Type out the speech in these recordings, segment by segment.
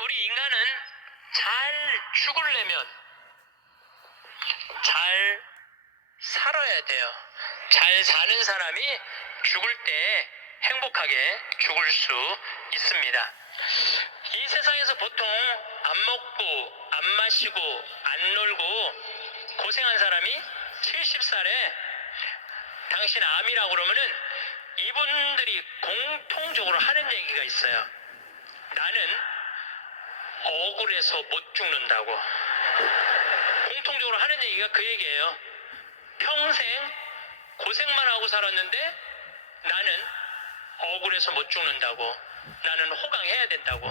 우리 인간은 잘 죽으려면 잘 살아야 돼요. 잘 사는 사람이 죽을 때 행복하게 죽을 수 있습니다. 이 세상에서 보통 안 먹고 안 마시고 안 놀고 고생한 사람이 70살에 당신 암이라고 그러면은 이분들이 공통적으로 하는 얘기가 있어요. 나는 억울해서 못 죽는다고. 공통적으로 하는 얘기가 그 얘기예요. 평생 고생만 하고 살았는데 나는 억울해서 못 죽는다고. 나는 호강해야 된다고.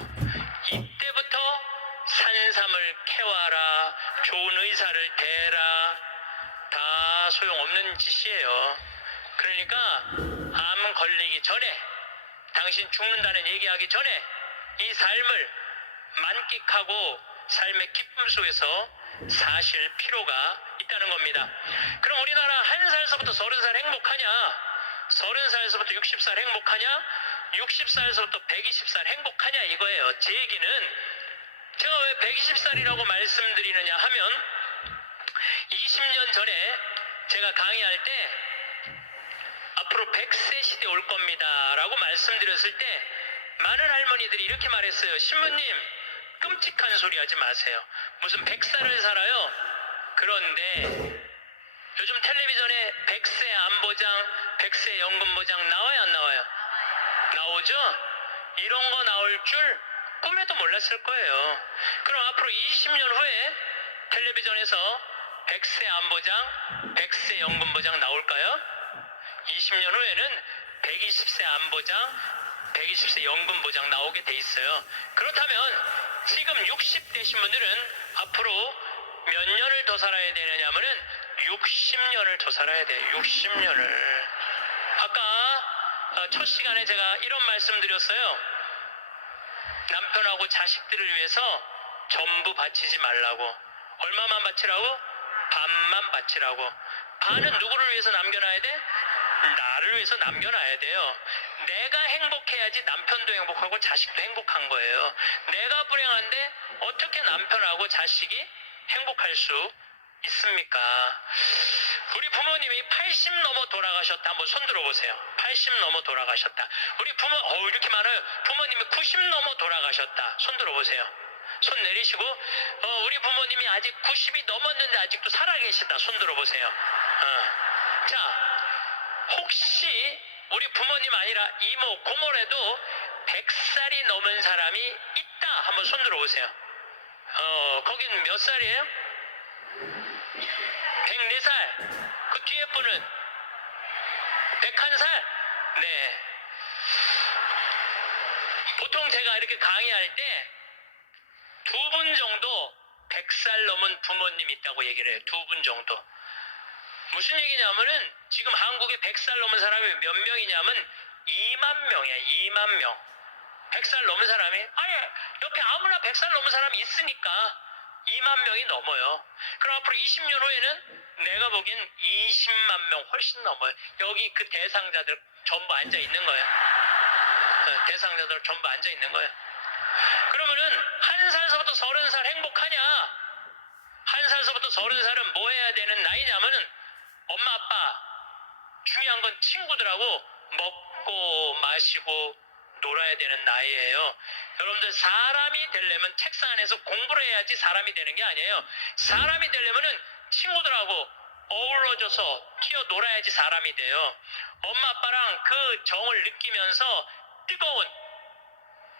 이때부터 산삼을 캐와라, 좋은 의사를 대라, 다 소용없는 짓이에요. 그러니까 암 걸리기 전에, 당신 죽는다는 얘기하기 전에 이 삶을 만끽하고 삶의 기쁨 속에서 사실 필요가 있다는 겁니다. 그럼 우리나라 1살서부터 30살 행복하냐? 30살서부터 60살 행복하냐? 60살서부터 120살 행복하냐 이거예요. 제 얘기는 제가 왜 120살이라고 말씀드리느냐 하면 20년 전에 제가 강의할 때 앞으로 100세 시대 올 겁니다 라고 말씀드렸을 때 많은 할머니들이 이렇게 말했어요. 신부님, 끔찍한 소리 하지 마세요. 무슨 100살을 살아요. 그런데 요즘 텔레비전에 100세 안보장, 100세 연금보장 나와요 안 나와요? 나오죠? 이런 거 나올 줄 꿈에도 몰랐을 거예요. 그럼 앞으로 20년 후에 텔레비전에서 100세 안보장, 100세 연금보장 나올까요? 20년 후에는 120세 안보장, 120세 연금보장 나오게 돼 있어요. 그렇다면 지금 60 되신 분들은 앞으로 몇 년을 더 살아야 되느냐면은 60년을 더 살아야 돼요. 60년을. 아까 첫 시간에 제가 이런 말씀 드렸어요. 남편하고 자식들을 위해서 전부 바치지 말라고. 얼마만 바치라고? 반만 바치라고. 반은 누구를 위해서 남겨놔야 돼? 나를 위해서 남겨놔야 돼요. 내가 행복해야지 남편도 행복하고 자식도 행복한 거예요. 내가 불행한데 어떻게 남편하고 자식이 행복할 수 있습니까? 우리 부모님이 80 넘어 돌아가셨다. 한번 손 들어보세요. 80 넘어 돌아가셨다. 우리 부모, 이렇게 많아요. 부모님이 90 넘어 돌아가셨다. 손 들어보세요. 손 내리시고, 우리 부모님이 아직 90이 넘었는데 아직도 살아계시다. 손 들어보세요. 자, 혹시 우리 부모님 아니라 이모, 고모라도 100살이 넘은 사람이 있다. 한번 손 들어보세요. 거긴 몇 살이에요? 104살. 그 뒤에 분은 101살? 네. 보통 제가 이렇게 강의할 때 2분 정도 100살 넘은 부모님 있다고 얘기를 해요. 2분 정도. 무슨 얘기냐면은 지금 한국에 100살 넘은 사람이 몇 명이냐면 2만 명이야. 2만 명. 100살 넘은 사람이, 아니 옆에 아무나 100살 넘은 사람이 있으니까 2만 명이 넘어요. 그럼 앞으로 20년 후에는 내가 보기엔 20만 명 훨씬 넘어요. 여기 그 대상자들 전부 앉아 있는 거예요. 대상자들 전부 앉아 있는 거예요. 그러면은 1살서부터 30살 행복하냐? 1살서부터 30살은 뭐 해야 되는 나이냐면은 엄마 아빠 중요한 건 친구들하고 먹고 마시고 놀아야 되는 나이예요. 여러분들 사람이 되려면 책상 안에서 공부를 해야지 사람이 되는 게 아니에요. 사람이 되려면은 친구들하고 어우러져서 뛰어놀아야지 사람이 돼요. 엄마 아빠랑 그 정을 느끼면서 뜨거운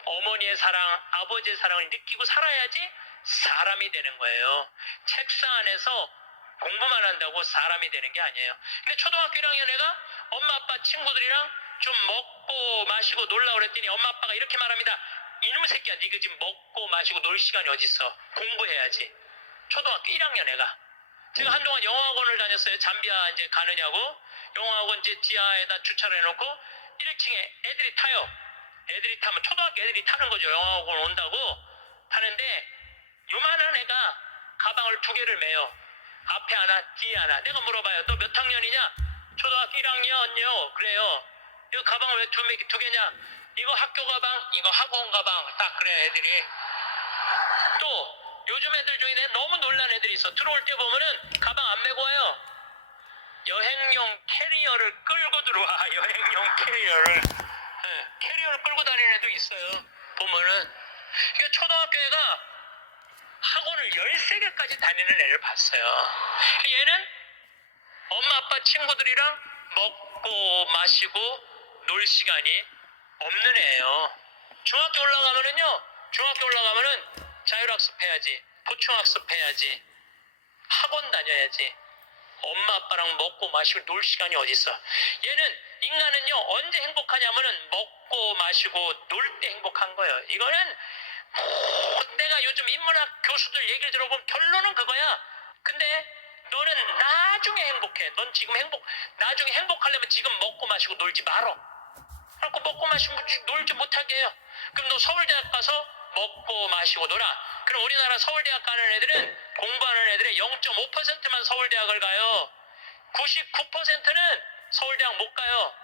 어머니의 사랑, 아버지의 사랑을 느끼고 살아야지 사람이 되는 거예요. 책상 안에서 공부만 한다고 사람이 되는 게 아니에요. 근데 초등학교 1학년 애가 엄마 아빠 친구들이랑 좀 먹고 마시고 놀라 그랬더니 엄마 아빠가 이렇게 말합니다. 이놈의 새끼야, 니가 지금 먹고 마시고 놀 시간이 어딨어. 공부해야지. 초등학교 1학년 애가. 제가 한동안 영어학원을 다녔어요. 잠비아 이제 가느냐고. 영어학원 이제 지하에다 주차를 해놓고 1층에 애들이 타요. 애들이 타면 초등학교 애들이 타는 거죠. 영어학원 온다고 타는데 요만한 애가 가방을 2개를 메요. 앞에 하나, 뒤에 하나. 내가 물어봐요. 너 몇 학년이냐? 초등학교 1학년요. 그래요. 이거 가방 왜 2개냐? 이거 학교 가방, 이거 학원 가방. 딱 그래 애들이. 또 요즘 애들 중에 내가 너무 놀란 애들이 있어. 들어올 때 보면은 가방 안 메고 와요. 여행용 캐리어를 끌고 들어와. 여행용 캐리어를. 네, 캐리어를 끌고 다니는 애도 있어요. 보면은 이게 초등학교 애가 학원을 13개까지 다니는 애를 봤어요. 얘는 엄마 아빠 친구들이랑 먹고 마시고 놀 시간이 없는 애예요. 중학교 올라가면은 자율학습 해야지, 보충학습 해야지, 학원 다녀야지. 엄마 아빠랑 먹고 마시고 놀 시간이 어디 있어? 얘는 인간은요 언제 행복하냐면은 먹고 마시고 놀 때 행복한 거예요. 이거는 내가 요즘 인문학 교수들 얘기를 들어보면 결론은 그거야. 근데 너는 나중에 행복해. 넌 지금 나중에 행복하려면 지금 먹고 마시고 놀지 말어. 그래갖고 먹고 마시고 놀지 못하게 해요. 그럼 너 서울대학 가서 먹고 마시고 놀아. 그럼 우리나라 서울대학 가는 애들은 공부하는 애들의 0.5%만 서울대학을 가요. 99%는 서울대학 못 가요.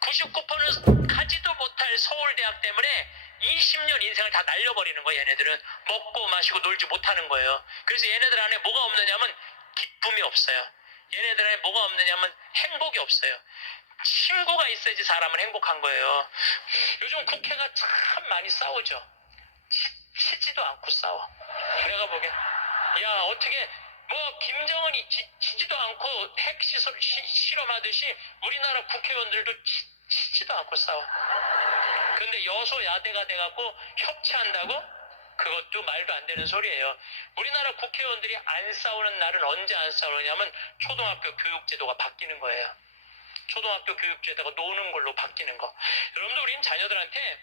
99%는 가지도 못할 서울대학 때문에 20년 인생을 다 날려버리는 거예요. 얘네들은 먹고 마시고 놀지 못하는 거예요. 그래서 얘네들 안에 뭐가 없느냐면 기쁨이 없어요. 얘네들 안에 뭐가 없느냐면 행복이 없어요. 친구가 있어야지 사람은 행복한 거예요. 요즘 국회가 참 많이 싸우죠. 치지도 않고 싸워. 내가 보기엔 야 어떻게 뭐 김정은이 치지도 않고 핵 실험하듯이 우리나라 국회의원들도 치지도 않고 싸워. 근데 여소야대가 돼갖고 협치한다고? 그것도 말도 안 되는 소리예요. 우리나라 국회의원들이 안 싸우는 날은 언제 안 싸우냐면 초등학교 교육제도가 바뀌는 거예요. 초등학교 교육제도가 노는 걸로 바뀌는 거. 여러분들 우리는 자녀들한테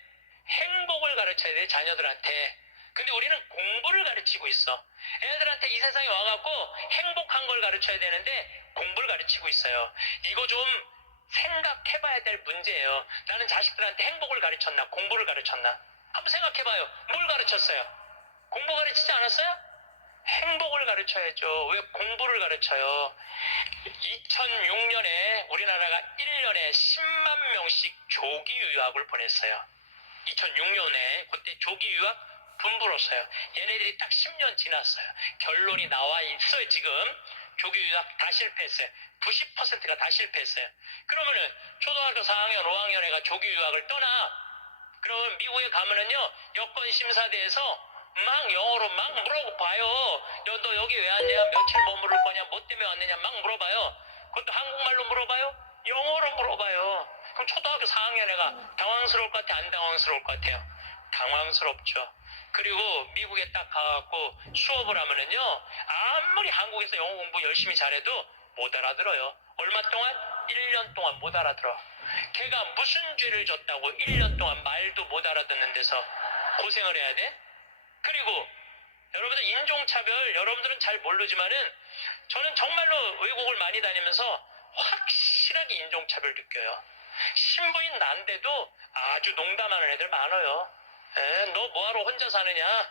행복을 가르쳐야 돼. 자녀들한테. 근데 우리는 공부를 가르치고 있어. 애들한테 이 세상에 와갖고 행복한 걸 가르쳐야 되는데 공부를 가르치고 있어요. 이거 좀 생각해봐야 될 문제예요. 나는 자식들한테 행복을 가르쳤나 공부를 가르쳤나 한번 생각해봐요. 뭘 가르쳤어요? 공부 가르치지 않았어요? 행복을 가르쳐야죠. 왜 공부를 가르쳐요? 2006년에 우리나라가 1년에 10만 명씩 조기 유학을 보냈어요. 2006년에 그때 조기 유학 분부로서요. 얘네들이 딱 10년 지났어요. 결론이 나와 있어요. 지금 조기 유학 다 실패했어요. 90%가 다 실패했어요. 그러면은 초등학교 4학년, 5학년 애가 조기 유학을 떠나. 그러면 미국에 가면은요 여권 심사대에서 막 영어로 막 물어봐요. 너 여기 왜 왔냐? 며칠 머무를 거냐? 뭐 때문에 왔느냐? 막 물어봐요. 그것도 한국말로 물어봐요? 영어로 물어봐요. 그럼 초등학교 4학년 애가 당황스러울 것 같아? 안 당황스러울 것 같아요? 당황스럽죠. 그리고 미국에 딱 가갖고 수업을 하면은요 아무리 한국에서 영어 공부 열심히 잘해도 못 알아들어요. 얼마 동안? 1년 동안 못 알아들어. 걔가 무슨 죄를 졌다고 1년 동안 말도 못 알아듣는 데서 고생을 해야 돼? 그리고 여러분들 인종차별 여러분들은 잘 모르지만은 저는 정말로 외국을 많이 다니면서 확실하게 인종차별 느껴요. 신부인 난데도 아주 농담하는 애들 많아요. 너 뭐하러 혼자 사느냐?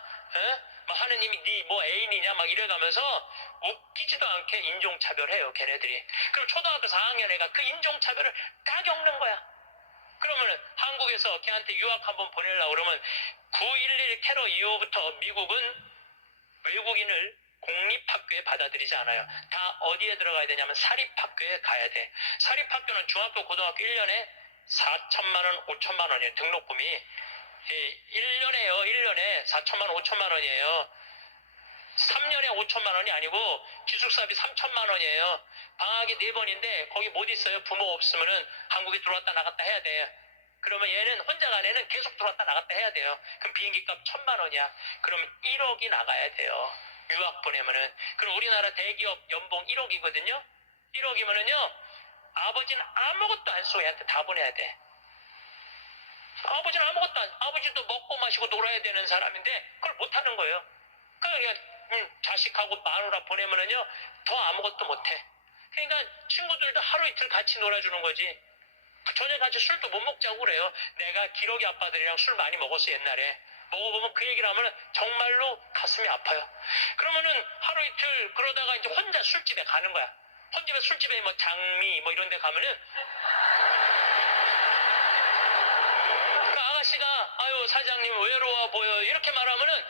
막 하느님이 네 뭐 애인이냐? 막 이래가면서 웃기지도 않게 인종차별해요. 걔네들이. 그럼 초등학교 4학년 애가 그 인종차별을 다 겪는 거야. 그러면은 한국에서 걔한테 유학 한번 보내려고 그러면 9.11 테러 이후부터 미국은 외국인을 공립학교에 받아들이지 않아요. 다 어디에 들어가야 되냐면 사립학교에 가야 돼. 사립학교는 중학교, 고등학교 1년에 4천만 원, 5천만 원이에요. 등록금이. 1년에요. 1년에 4천만 원, 5천만 원이에요. 3년에 5천만 원이 아니고 기숙사비 3천만 원이에요. 방학이 4번인데 거기 못 있어요. 부모 없으면은 한국에 들어왔다 나갔다 해야 돼. 그러면 얘는 혼자 간 애는 계속 들어왔다 나갔다 해야 돼요. 그럼 비행기값 1,000만 원이야. 그러면 1억이 나가야 돼요. 유학 보내면은. 그럼 우리나라 대기업 연봉 1억이거든요. 1억이면은요 아버지는 아무것도 안 쓰고 얘한테 다 보내야 돼. 아버지는 아무것도 안, 아버지도 먹고 마시고 놀아야 되는 사람인데 그걸 못하는 거예요. 그러니까 자식하고 마누라 보내면은요 더 아무것도 못해. 그러니까 친구들도 하루 이틀 같이 놀아주는 거지. 저녁 같이 술도 못 먹자고 그래요. 내가 기러기 아빠들이랑 술 많이 먹었어 옛날에. 먹어보면 그 얘기를 하면 정말로 가슴이 아파요. 그러면은 하루 이틀 그러다가 이제 혼자 술집에 가는 거야. 혼자 술집에 뭐 장미 뭐 이런 데 가면은 그 아가씨가 아유 사장님 외로워 보여 이렇게 말하면은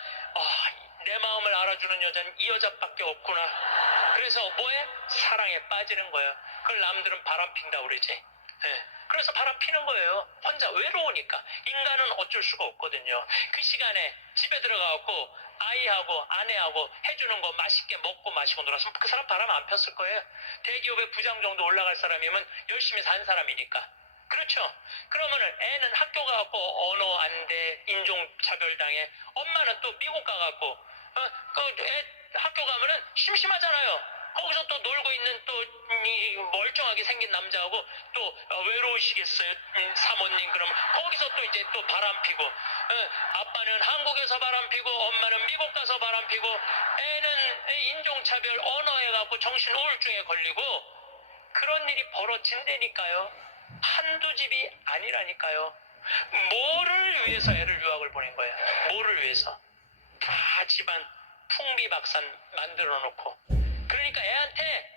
내 마음을 알아주는 여자는 이 여자밖에 없구나. 그래서 뭐해? 사랑에 빠지는 거예요. 그걸 남들은 바람 핀다고 그러지. 예. 그래서 바람 피는 거예요. 혼자 외로우니까. 인간은 어쩔 수가 없거든요. 그 시간에 집에 들어가갖고 아이하고 아내하고 해주는 거 맛있게 먹고 마시고 놀았으면 그 사람 바람 안 폈을 거예요. 대기업의 부장 정도 올라갈 사람이면 열심히 산 사람이니까. 그렇죠? 그러면은 애는 학교 가갖고 언어 안 돼, 인종차별당해. 엄마는 또 미국 가갖고, 그 애 학교 가면은 심심하잖아요. 거기서 또 놀고 있는 또 멀쩡하게 생긴 남자하고 또 외로우시겠어요, 사모님. 그러면 거기서 또 이제 또 바람 피고, 아빠는 한국에서 바람 피고 엄마는 미국 가서 바람 피고, 애는 인종차별 언어에 갖고 정신 우울증에 걸리고, 그런 일이 벌어진다니까요. 한두 집이 아니라니까요. 뭐를 위해서 애를 유학을 보낸 거예요? 뭐를 위해서? 다 집안 풍비박산 만들어 놓고. 그러니까 애한테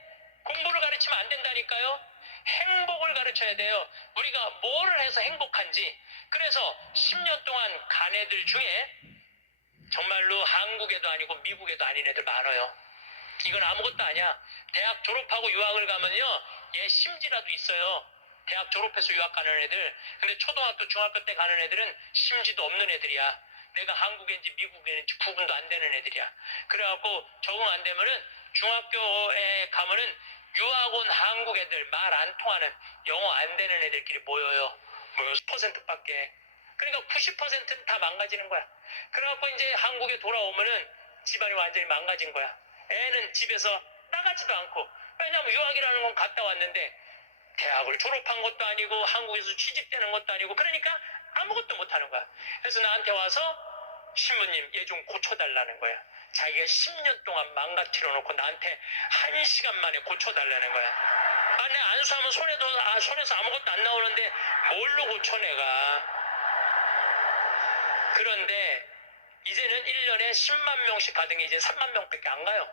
공부를 가르치면 안 된다니까요. 행복을 가르쳐야 돼요. 우리가 뭐를 해서 행복한지. 그래서 10년 동안 간 애들 중에 정말로 한국에도 아니고 미국에도 아닌 애들 많아요. 이건 아무것도 아니야. 대학 졸업하고 유학을 가면요, 얘 심지라도 있어요. 대학 졸업해서 유학 가는 애들. 근데 초등학교 중학교 때 가는 애들은 심지도 없는 애들이야. 내가 한국인지 미국인지 구분도 안 되는 애들이야. 그래갖고 적응 안 되면은 중학교에 가면은 유학 온 한국 애들, 말 안 통하는, 영어 안 되는 애들끼리 모여요. 10%밖에. 그러니까 90%는 다 망가지는 거야. 그래갖고 이제 한국에 돌아오면은 집안이 완전히 망가진 거야. 애는 집에서 나가지도 않고. 왜냐면 유학이라는 건 갔다 왔는데 대학을 졸업한 것도 아니고 한국에서 취직되는 것도 아니고, 그러니까 아무것도 못하는 거야. 그래서 나한테 와서 신부님, 얘 좀 고쳐달라는 거야. 자기가 10년 동안 망가뜨려 놓고 나한테 1시간 만에 고쳐달라는 거야. 아, 내 안수하면 손에서 아무것도 안 나오는데 뭘로 고쳐 내가. 그런데 이제는 1년에 10만 명씩 가던 게 이제 3만 명밖에 안 가요.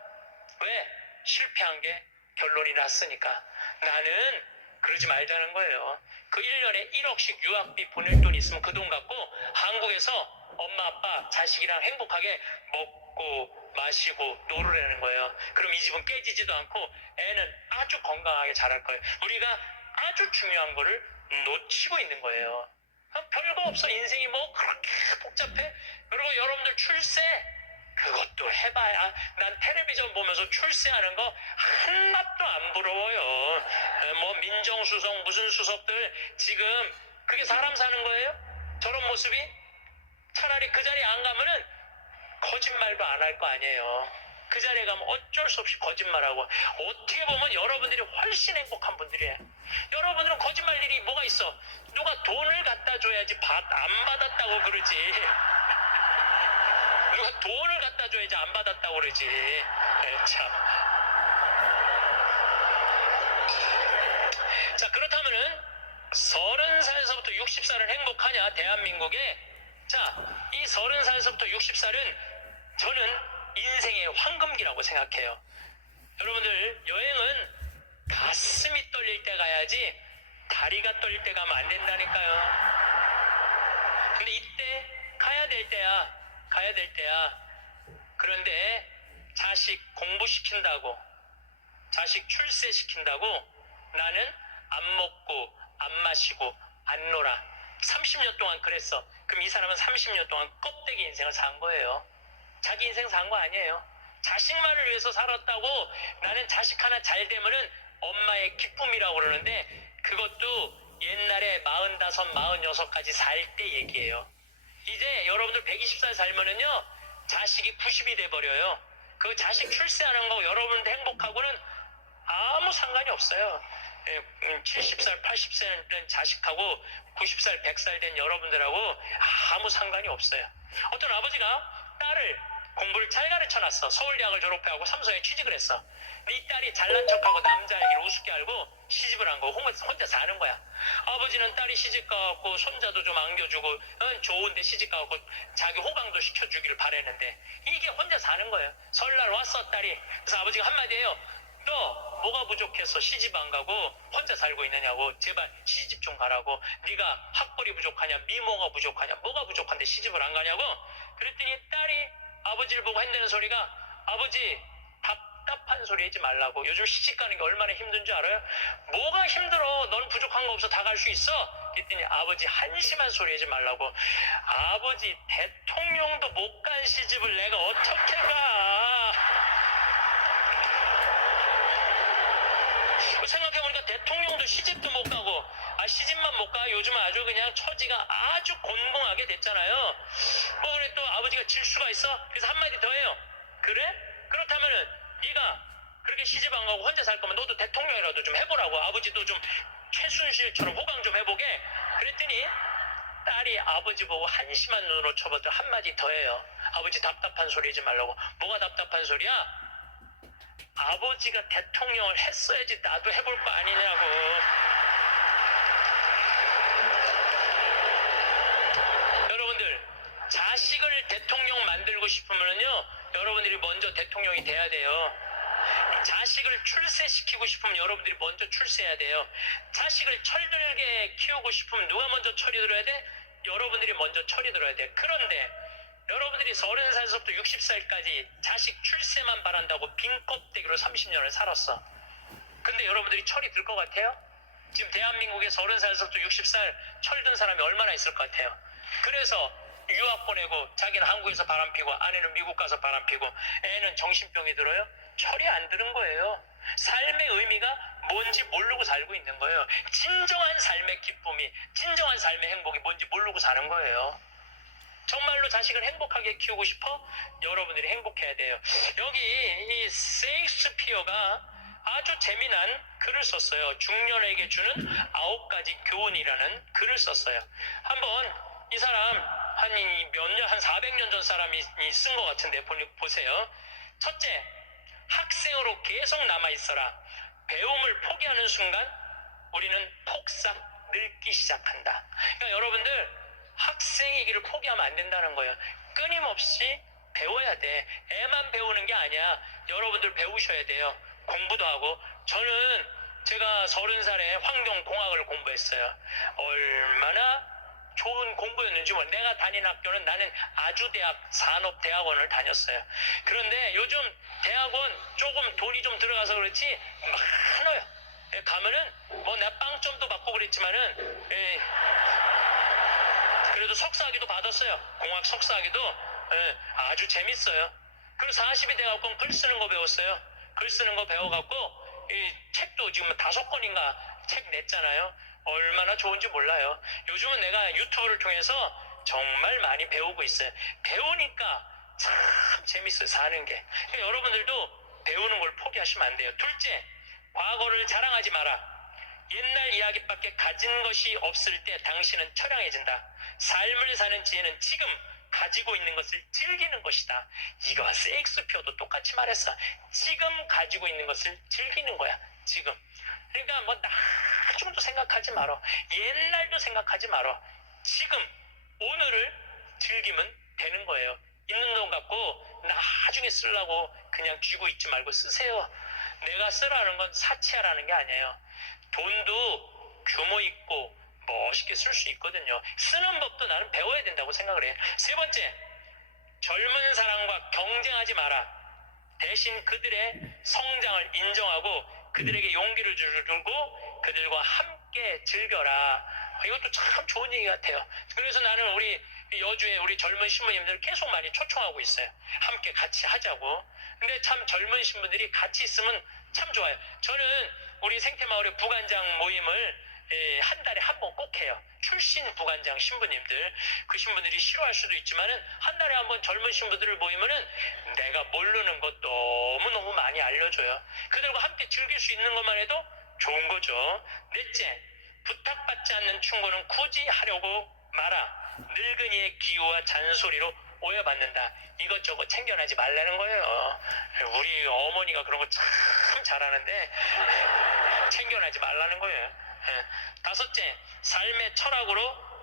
왜? 실패한 게 결론이 났으니까. 나는 그러지 말자는 거예요. 그 1년에 1억씩 유학비 보낼 돈 있으면 그 돈 갖고 한국에서 엄마 아빠 자식이랑 행복하게 먹고 마시고 놀으라는 거예요. 그럼 이 집은 깨지지도 않고 애는 아주 건강하게 자랄 거예요. 우리가 아주 중요한 거를 놓치고 있는 거예요. 별거 없어. 인생이 뭐 그렇게 복잡해? 그리고 여러분들 출세, 그것도 해봐야. 난 텔레비전 보면서 출세하는 거 하나도 안 부러워요. 뭐 민정수석 무슨 수석들 지금 그게 사람 사는 거예요? 저런 모습이? 차라리 그 자리에 안 가면은 거짓말도 안 할 거 아니에요. 그 자리에 가면 어쩔 수 없이 거짓말하고. 어떻게 보면 여러분들이 훨씬 행복한 분들이에요. 여러분들은 거짓말 일이 뭐가 있어? 누가 돈을 갖다 줘야지 안 받았다고 그러지. 누가 돈을 갖다 줘야지 안 받았다고 그러지. 참. 자, 그렇다면은 30살에서부터 60살은 행복하냐, 대한민국에? 자, 이 30살에서부터 60살은 저는 인생의 황금기라고 생각해요. 여러분들, 여행은 가슴이 떨릴 때 가야지 다리가 떨릴 때 가면 안 된다니까요. 근데 이때 가야 될 때야. 그런데 자식 공부시킨다고, 자식 출세시킨다고 나는 안 먹고 안 마시고 안 놀아. 30년 동안 그랬어. 그럼 이 사람은 30년 동안 껍데기 인생을 산 거예요. 자기 인생 산 거 아니에요. 자식만을 위해서 살았다고. 나는 자식 하나 잘 되면은 엄마의 기쁨이라고 그러는데, 그것도 옛날에 45, 46까지 살 때 얘기예요. 이제 여러분들 120살 살면은요, 자식이 90이 돼버려요. 그 자식 출세하는 거 여러분들 행복하고는 아무 상관이 없어요. 70살, 80살 된 자식하고 90살, 100살 된 여러분들하고 아무 상관이 없어요. 어떤 아버지가 딸을 공부를 잘 가르쳐놨어. 서울대학을 졸업하고 삼성에 취직을 했어. 근데 이 딸이 잘난 척하고 남자 얘기를 우습게 알고 시집을 한 거, 혼자 사는 거야. 아버지는 딸이 시집 가고 손자도 좀 안겨주고 좋은데 시집 가고 자기 호강도 시켜주기를 바랬는데 이게 혼자 사는 거예요. 설날 왔어 딸이. 그래서 아버지가 한마디 해요. 너 뭐가 부족해서 시집 안 가고 혼자 살고 있느냐고. 제발 시집 좀 가라고. 네가 학벌이 부족하냐, 미모가 부족하냐, 뭐가 부족한데 시집을 안 가냐고. 그랬더니 딸이 아버지 아버지를 보고 한다는 소리가 아버지 답답한 소리 하지 말라고. 요즘 시집 가는 게 얼마나 힘든 줄 알아요? 뭐가 힘들어? 넌 부족한 거 없어. 다 갈 수 있어? 그랬더니 아버지 한심한 소리 하지 말라고. 아버지 대통령도 못 간 시집을 내가 어떻게 가? 생각해보니까 대통령도 시집도 못 가고 시집만 못 가. 요즘은 아주 그냥 처지가 아주 곤궁하게 됐잖아요. 그래 또 아버지가 질 수가 있어? 그래서 한마디 더 해요. 그래? 그렇다면은 네가 그렇게 시집 안 가고 혼자 살 거면 너도 대통령이라도 좀 해보라고. 아버지도 좀 최순실처럼 호강 좀 해보게. 그랬더니 딸이 아버지 보고 한심한 눈으로 쳐봐도 한마디 더 해요. 아버지 답답한 소리 하지 말라고. 뭐가 답답한 소리야? 아버지가 대통령을 했어야지 나도 해볼 거 아니냐고. 여러분들 자식을 대통령 만들고 싶으면요 여러분들이 먼저 대통령이 돼야 돼요. 자식을 출세시키고 싶으면 여러분들이 먼저 출세해야 돼요. 자식을 철들게 키우고 싶으면 누가 먼저 철이 들어야 돼? 여러분들이 먼저 철이 들어야 돼. 그런데 여러분들이 30살부터 60살까지 자식 출세만 바란다고 빈 껍데기로 30년을 살았어. 근데 여러분들이 철이 들 것 같아요? 지금 대한민국에 30살부터 60살 철든 사람이 얼마나 있을 것 같아요? 그래서 유학 보내고 자기는 한국에서 바람피고 아내는 미국 가서 바람피고 애는 정신병이 들어요? 철이 안 드는 거예요. 삶의 의미가 뭔지 모르고 살고 있는 거예요. 진정한 삶의 기쁨이, 진정한 삶의 행복이 뭔지 모르고 사는 거예요. 정말로 자식을 행복하게 키우고 싶어? 여러분들이 행복해야 돼요. 여기 이 셰익스피어가 아주 재미난 글을 썼어요. 중년에게 주는 9가지 교훈이라는 글을 썼어요. 한번 이 사람 한 400년 전 사람이 쓴 것 같은데 보세요. 첫째, 학생으로 계속 남아있어라. 배움을 포기하는 순간 우리는 폭삭 늙기 시작한다. 그러니까 여러분들 학생의 길을 포기하면 안 된다는 거예요. 끊임없이 배워야 돼. 애만 배우는 게 아니야. 여러분들 배우셔야 돼요. 공부도 하고. 저는 제가 30살에 환경공학을 공부했어요. 얼마나 좋은 공부였는지 몰라요. 내가 다닌 학교는 나는 아주대학 산업대학원을 다녔어요. 그런데 요즘 대학원 조금 돈이 좀 들어가서 그렇지 많아요. 가면은 뭐 내가 빵점도 받고 그랬지만은 그래도 석사학위도 받았어요. 공학 석사학위도 아주 재밌어요. 그리고 40이 돼갖고 글 쓰는 거 배웠어요. 글 쓰는 거 배워갖고 이 책도 지금 5권인가 책 냈잖아요. 얼마나 좋은지 몰라요. 요즘은 내가 유튜브를 통해서 정말 많이 배우고 있어요. 배우니까 참 재밌어요. 사는 게. 그러니까 여러분들도 배우는 걸 포기하시면 안 돼요. 둘째, 과거를 자랑하지 마라. 옛날 이야기밖에 가진 것이 없을 때 당신은 처량해진다. 삶을 사는 지혜는 지금 가지고 있는 것을 즐기는 것이다. 이거 셰익스피어도 똑같이 말했어. 지금 가지고 있는 것을 즐기는 거야. 지금. 그러니까 뭐 나중도 생각하지 말어. 옛날도 생각하지 말어. 지금 오늘을 즐기면 되는 거예요. 있는 돈 갖고 나중에 쓰려고 그냥 쥐고 있지 말고 쓰세요. 내가 쓰라는 건 사치하라는 게 아니에요. 돈도 규모 있고 멋있게 쓸 수 있거든요. 쓰는 법도 나는 배워야 된다고 생각을 해요. 세 번째, 젊은 사람과 경쟁하지 마라. 대신 그들의 성장을 인정하고 그들에게 용기를 주고 그들과 함께 즐겨라. 이것도 참 좋은 얘기 같아요. 그래서 나는 우리 여주에 우리 젊은 신부님들 계속 많이 초청하고 있어요. 함께 같이 하자고. 근데 참 젊은 신부들이 같이 있으면 참 좋아요. 저는 우리 생태마을의 부관장 모임을 한 달에 한 번 꼭 해요. 출신 부관장 신부님들, 그 신부들이 싫어할 수도 있지만은 한 달에 한 번 젊은 신부들을 모이면은 내가 모르는 것 너무너무 많이 알려줘요. 그들과 함께 즐길 수 있는 것만 해도 좋은 거죠. 넷째, 부탁받지 않는 충고는 굳이 하려고 마라. 늙은이의 기우와 잔소리로 오해받는다. 이것저것 챙겨나지 말라는 거예요. 우리 어머니가 그런 거 참 잘하는데 챙겨나지 말라는 거예요. 다섯째, 삶의 철학으로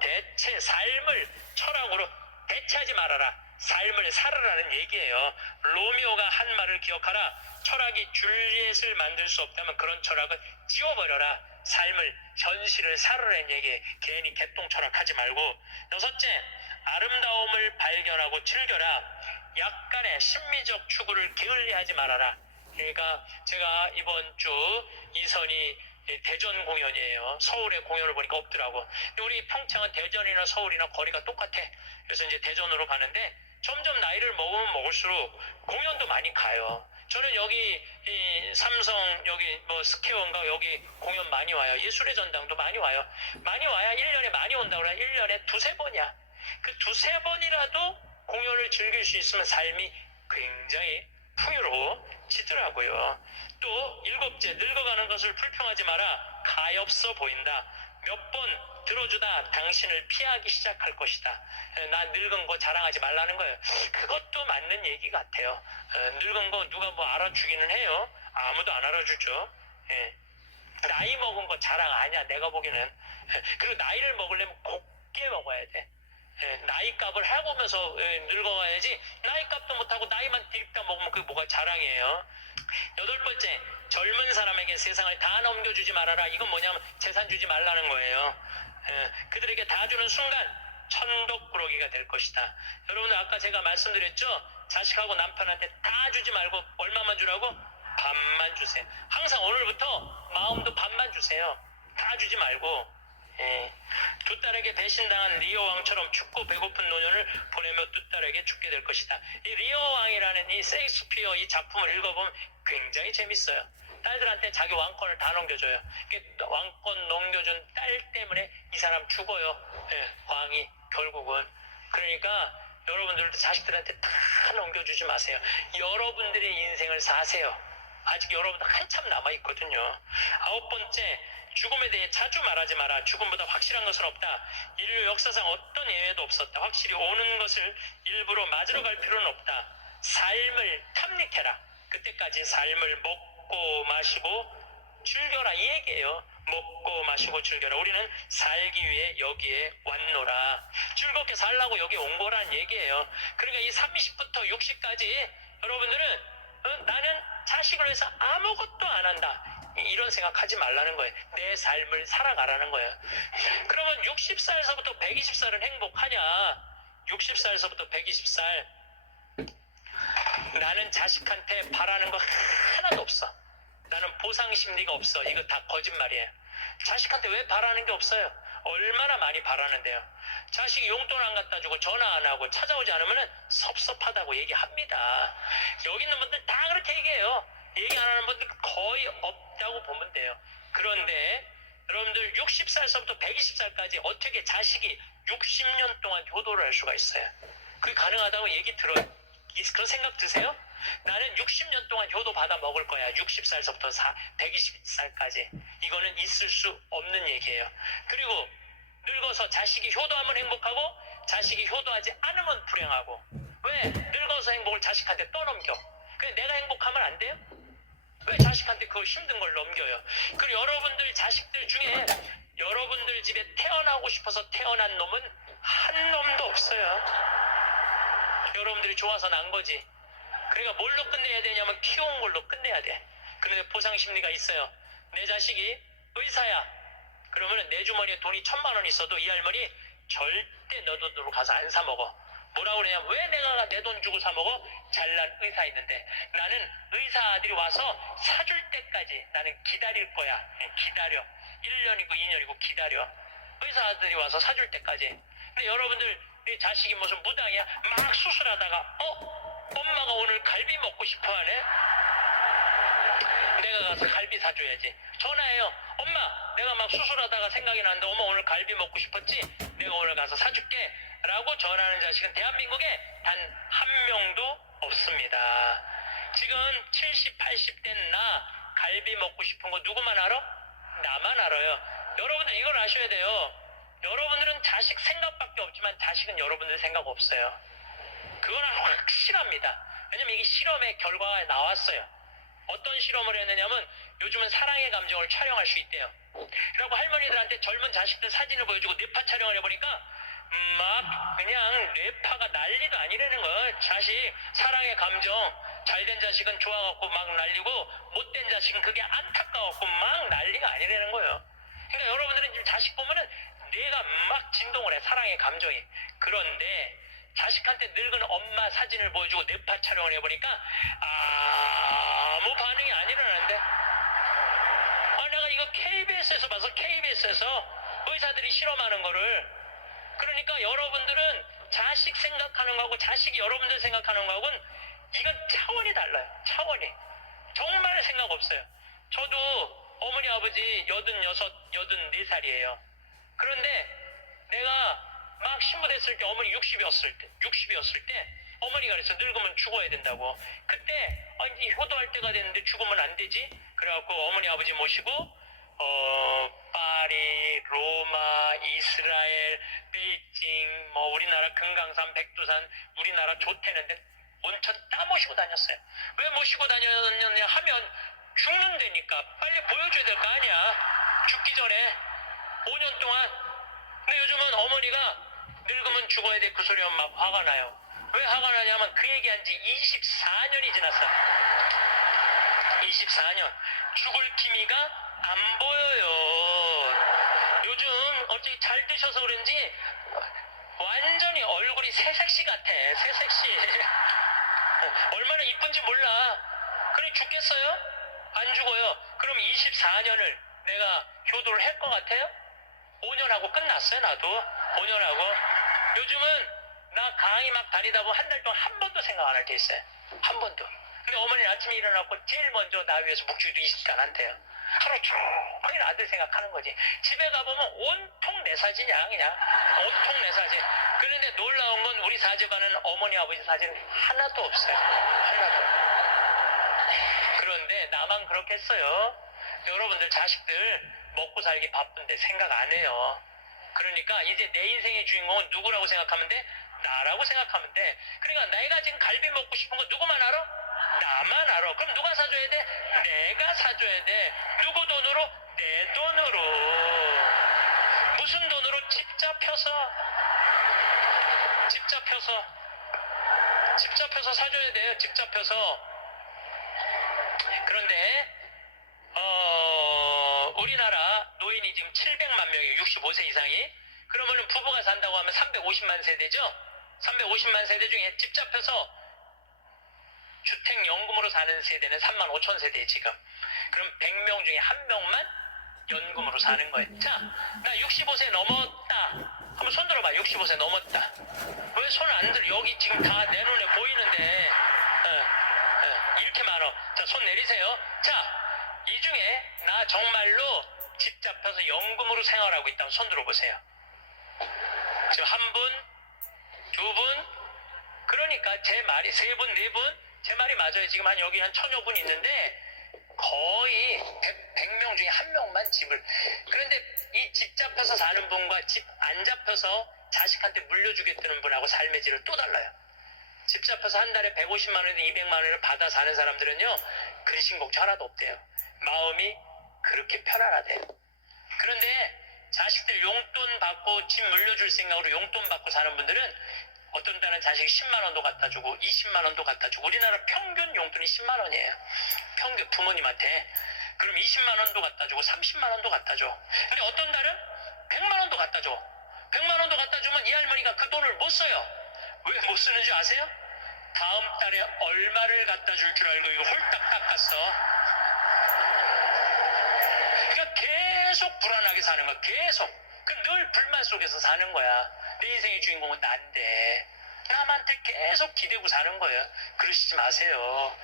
삶을 철학으로 대체하지 말아라. 삶을 살아라는 얘기예요. 로미오가 한 말을 기억하라. 철학이 줄리엣을 만들 수 없다면 그런 철학은 지워버려라. 삶을, 현실을 살아라는 얘기에 괜히 개똥 철학하지 말고. 여섯째, 아름다움을 발견하고 즐겨라. 약간의 심미적 추구를 게을리하지 말아라. 그러니까 제가 이번 주 이선희 대전 공연이에요. 서울에 공연을 보니까 없더라고. 근데 우리 평창은 대전이나 서울이나 거리가 똑같아. 그래서 이제 대전으로 가는데 점점 나이를 먹으면 먹을수록 공연도 많이 가요. 저는 여기 이 삼성 여기 뭐 스퀘어인가 여기 공연 많이 와요. 예술의 전당도 많이 와요. 많이 와야 1년에 많이 온다고 그래. 1년에 두세 번이야. 그 두세 번이라도 공연을 즐길 수 있으면 삶이 굉장히 풍요로워지더라고요. 또 일곱째, 늙어가는 것을 불평하지 마라. 가엾어 보인다. 몇 번 들어주다 당신을 피하기 시작할 것이다. 나 늙은 거 자랑하지 말라는 거예요. 그것도 맞는 얘기 같아요. 늙은 거 누가 뭐 알아주기는 해요. 아무도 안 알아주죠. 나이 먹은 거 자랑 아니야, 내가 보기에는. 그리고 나이를 먹으려면 곱게 먹어야 돼. 나이 값을 해보면서 늙어가야지. 나이 값도 못하고 나이만 띠릭다 먹으면 그게 뭐가 자랑이에요. 여덟 번째, 젊은 사람에게 세상을 다 넘겨주지 말아라. 이건 뭐냐면 재산 주지 말라는 거예요. 그들에게 다 주는 순간 천덕꾸러기가 될 것이다. 여러분들 아까 제가 말씀드렸죠? 자식하고 남편한테 다 주지 말고 얼마만 주라고? 반만 주세요. 항상 오늘부터 마음도 반만 주세요. 다 주지 말고. 두 딸에게 배신당한 리오 왕처럼 춥고 배고픈 노년을 보내며 두 딸에게 죽게 될 것이다. 이 리오 왕이라는 이 셰익스피어 이 작품을 읽어보면 굉장히 재밌어요. 딸들한테 자기 왕권을 다 넘겨줘요. 왕권 넘겨준 딸 때문에 이 사람 죽어요. 왕이 결국은. 그러니까 여러분들도 자식들한테 다 넘겨주지 마세요. 여러분들의 인생을 사세요. 아직 여러분들 한참 남아있거든요. 아홉 번째, 죽음에 대해 자주 말하지 마라. 죽음보다 확실한 것은 없다. 인류 역사상 어떤 예외도 없었다. 확실히 오는 것을 일부러 맞으러 갈 필요는 없다. 삶을 탐닉해라. 그때까지 삶을 먹고 마시고 즐겨라 이 얘기예요. 먹고 마시고 즐겨라. 우리는 살기 위해 여기에 왔노라. 즐겁게 살라고 여기 온 거란 얘기예요. 그러니까 이 30부터 60까지 여러분들은 나는 자식을 위해서 아무것도 안 한다. 이런 생각하지 말라는 거예요. 내 삶을 살아가라는 거예요. 그러면 60살서부터 120살은 행복하냐? 60살서부터 120살 나는 자식한테 바라는 거 하나도 없어. 나는 보상 심리가 없어. 이거 다 거짓말이에요. 자식한테 왜 바라는 게 없어요? 얼마나 많이 바라는데요. 자식이 용돈 안 갖다 주고 전화 안 하고 찾아오지 않으면 섭섭하다고 얘기합니다. 여기 있는 분들 다 그렇게 얘기해요. 얘기 안 하는 분들 거의 없다고 보면 돼요. 그런데 여러분들 60살서부터 120살까지 어떻게 자식이 60년 동안 효도를 할 수가 있어요? 그게 가능하다고 얘기 들어요? 그런 생각 드세요? 나는 60년 동안 효도 받아 먹을 거야. 60살서부터 120살까지. 이거는 있을 수 없는 얘기예요. 그리고 늙어서 자식이 효도하면 행복하고 자식이 효도하지 않으면 불행하고. 왜? 늙어서 행복을 자식한테 떠넘겨. 그냥 내가 행복하면 안 돼요? 왜 자식한테 그걸 힘든 걸 넘겨요? 그리고 여러분들 자식들 중에 여러분들 집에 태어나고 싶어서 태어난 놈은 한 놈도 없어요. 여러분들이 좋아서 난 거지. 그러니까 뭘로 끝내야 되냐면 키운 걸로 끝내야 돼. 그런데 보상 심리가 있어요. 내 자식이 의사야. 그러면 내 주머니에 돈이 1,000만 원 있어도 이 할머니 절대 너 돈으로 가서 안 사 먹어. 뭐라고 그러냐면 왜 내가 내 돈 주고 사 먹어? 잘난 의사 있는데 나는 의사들이 와서 사줄 때까지 나는 기다릴 거야. 기다려. 1년이고 2년이고 기다려. 의사들이 와서 사줄 때까지. 근데 여러분들 자식이 무슨 무당이야? 막 수술하다가 엄마가 오늘 갈비 먹고 싶어하네? 내가 가서 갈비 사줘야지. 전화해요. 엄마, 내가 막 수술하다가 생각이 나는데 엄마 오늘 갈비 먹고 싶었지? 내가 오늘 가서 사줄게. 라고 전화하는 자식은 대한민국에 단 한 명도 없습니다. 지금 70, 80 된 나 갈비 먹고 싶은 거 누구만 알아? 나만 알아요. 여러분들 이걸 아셔야 돼요. 여러분들은 자식 생각밖에 없지만 자식은 여러분들 생각 없어요. 그건 확실합니다. 왜냐면 이게 실험의 결과가 나왔어요. 어떤 실험을 했느냐면 요즘은 사랑의 감정을 촬영할 수 있대요. 그리고 할머니들한테 젊은 자식들 사진을 보여주고 뇌파 촬영을 해보니까 막 그냥 뇌파가 난리도 아니라는 거예요. 자식 사랑의 감정 잘된 자식은 좋아갖고 막 날리고 못된 자식은 그게 안타까워갖고 막 난리가 아니라는 거예요. 그러니까 여러분들은 지금 자식 보면은 뇌가 막 진동을 해. 사랑의 감정이. 그런데 자식한테 늙은 엄마 사진을 보여주고 뇌파 촬영을 해보니까 아무 반응이 안 일어나는데, 내가 이거 KBS에서 봐서, KBS에서 의사들이 실험하는 거를. 그러니까 여러분들은 자식 생각하는 거하고 자식이 여러분들 생각하는 거하고는 이건 차원이 달라요. 차원이. 정말 생각 없어요. 저도 어머니 아버지 86, 84살이에요. 그런데 내가 막 신부됐을 때, 어머니 60이었을 때 어머니가 그래서 늙으면 죽어야 된다고. 그때 이제 효도할 때가 됐는데 죽으면 안 되지. 그래갖고 어머니 아버지 모시고 파리, 로마, 이스라엘, 베이징, 뭐 우리나라 금강산, 백두산, 우리나라 좋대는데 온천 다 모시고 다녔어요. 왜 모시고 다녔냐 하면 죽는다니까. 빨리 보여줘야 될 거 아니야. 죽기 전에 5년 동안. 근데 요즘은 어머니가 늙으면 죽어야 돼 그 소리면 막 화가 나요. 왜 화가 나냐면 그 얘기한 지 24년이 지났어. 24년. 죽을 기미가 안 보여요. 요즘 어차피 잘 드셔서 그런지 완전히 얼굴이 새색시 같아. 새색시. 얼마나 이쁜지 몰라. 그래 죽겠어요? 안 죽어요. 그럼 24년을 내가 효도를 할 것 같아요? 5년하고 끝났어요. 나도 5년하고. 요즘은 나 강의 막 다니다 보면 한 달 동안 한 번도 생각 안 할 때 있어요. 한 번도. 근데 어머니는 아침에 일어나고 제일 먼저 나 위해서 묵주도 20단 한대요. 하루 종일 아들 생각하는 거지. 집에 가보면 온통 내 사진이야. 그냥 온통 내 사진. 그런데 놀라운 건 우리 사집안은 어머니 아버지 사진 하나도 없어요. 하나도. 그런데 나만 그렇겠어요. 여러분들 자식들 먹고 살기 바쁜데 생각 안 해요. 그러니까 이제 내 인생의 주인공은 누구라고 생각하면 돼? 나라고 생각하면 돼. 그러니까 내가 지금 갈비 먹고 싶은 거 누구만 알아? 나만 알아. 그럼 누가 사줘야 돼? 내가 사줘야 돼. 누구 돈으로? 내 돈으로. 무슨 돈으로? 집 잡혀서 사줘야 돼요. 집 잡혀서. 그런데 우리나라 노인이 지금 700만 명이에요. 65세 이상이. 그러면은 부부가 산다고 하면 350만 세대죠. 350만 세대 중에 집 잡혀서 주택연금으로 사는 세대는 3만 5천 세대에 지금. 그럼 100명 중에 1명만 연금으로 사는 거예요. 자, 나 65세 넘었다. 한번 손 들어봐. 65세 넘었다. 왜 손 안 들어? 여기 지금 다 내 눈에 보이는데 이렇게 많어. 자, 손 내리세요. 자, 이 중에 나 정말로 집 잡혀서 연금으로 생활하고 있다면 손 들어보세요. 지금 한 분, 두 분, 그러니까 제 말이 세 분, 네 분, 제 말이 맞아요. 지금 여기 한 1000여 분 있는데 거의 100명 중에 1명만 집을. 그런데 이 집 잡혀서 사는 분과 집 안 잡혀서 자식한테 물려주겠다는 분하고 삶의 질은 또 달라요. 집 잡혀서 한 달에 150만 원이나 200만 원을 받아 사는 사람들은요, 근심 걱정 하나도 없대요. 마음이 그렇게 편안하대요. 그런데 자식들 용돈 받고 집 물려줄 생각으로 용돈 받고 사는 분들은 어떤 때는 자식이 10만 원도 갖다 주고 20만 원도 갖다 주고. 우리나라 평균 용돈이 10만 원이에요. 평균 부모님한테. 그럼 20만 원도 갖다 주고 30만 원도 갖다 줘. 근데 어떤 달은 100만 원도 갖다 줘. 100만 원도 갖다 주면 이 할머니가 그 돈을 못 써요. 왜 못 쓰는 줄 아세요? 다음 달에 얼마를 갖다 줄 줄 알고 이거 홀딱 깎았어. 그러니까 계속 불안하게 사는 거야. 계속. 늘 불만 속에서 사는 거야. 내 인생의 주인공은 난데 남한테 계속 기대고 사는 거예요. 그러시지 마세요.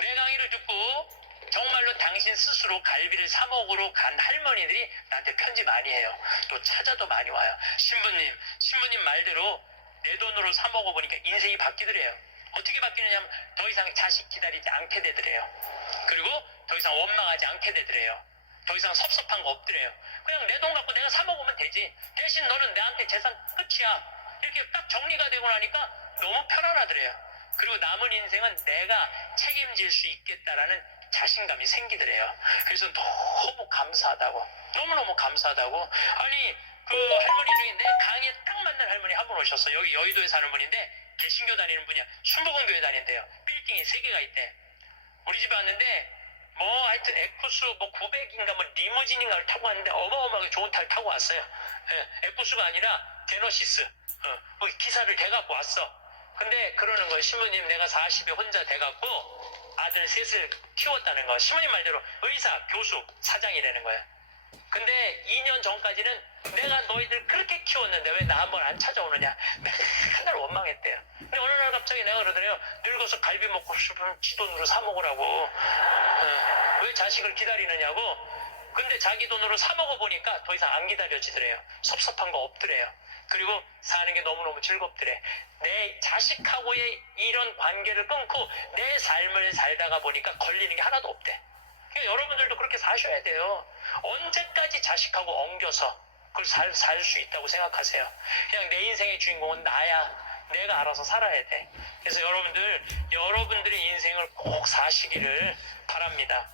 내 강의를 듣고 정말로 당신 스스로 갈비를 사 먹으러 간 할머니들이 나한테 편지 많이 해요. 또 찾아도 많이 와요. 신부님 말대로 내 돈으로 사 먹어보니까 인생이 바뀌더래요. 어떻게 바뀌느냐면 더 이상 자식 기다리지 않게 되더래요. 그리고 더 이상 원망하지 않게 되더래요. 더 이상 섭섭한 거 없더래요. 그냥 내 돈 갖고 내가 사 먹으면 되지. 대신 너는 나한테 재산 끝이야. 이렇게 딱 정리가 되고 나니까 너무 편안하더래요. 그리고 남은 인생은 내가 책임질 수 있겠다라는 자신감이 생기더래요. 그래서 너무 감사하다고. 너무너무 감사하다고. 아니 그 할머니 중에 내 강의에 딱 맞는 할머니 한 분 오셨어. 여기 여의도에 사는 분인데 개신교 다니는 분이야. 순복음교회 다닌대요. 빌딩이 3개가 있대. 우리 집에 왔는데 뭐 하여튼 에쿠스 뭐 900인가 뭐 리무진인가를 타고 왔는데 어마어마하게 좋은 차를 타고 왔어요. 예, 에쿠스가 아니라 제너시스. 뭐 기사를 대갖고 왔어. 근데 그러는 거예요. 신부님, 내가 40에 혼자 돼갖고 아들 셋을 키웠다는 거. 신부님 말대로 의사, 교수, 사장이라는 거야. 근데 2년 전까지는 내가 너희들 그렇게 키웠는데 왜 나 한번 안 찾아오느냐. 맨날 원망했대요. 근데 어느 날 갑자기 내가 그러더래요. 늙어서 갈비 먹고 싶으면 지 돈으로 사 먹으라고. 왜 자식을 기다리느냐고. 근데 자기 돈으로 사 먹어보니까 더 이상 안 기다려지더래요. 섭섭한 거 없더래요. 그리고 사는 게 너무너무 즐겁더래. 내 자식하고의 이런 관계를 끊고 내 삶을 살다가 보니까 걸리는 게 하나도 없대. 그러니까 여러분들도 그렇게 사셔야 돼요. 언제까지 자식하고 엉겨서 그걸 살 수 있다고 생각하세요? 그냥 내 인생의 주인공은 나야. 내가 알아서 살아야 돼. 그래서 여러분들의 인생을 꼭 사시기를 바랍니다.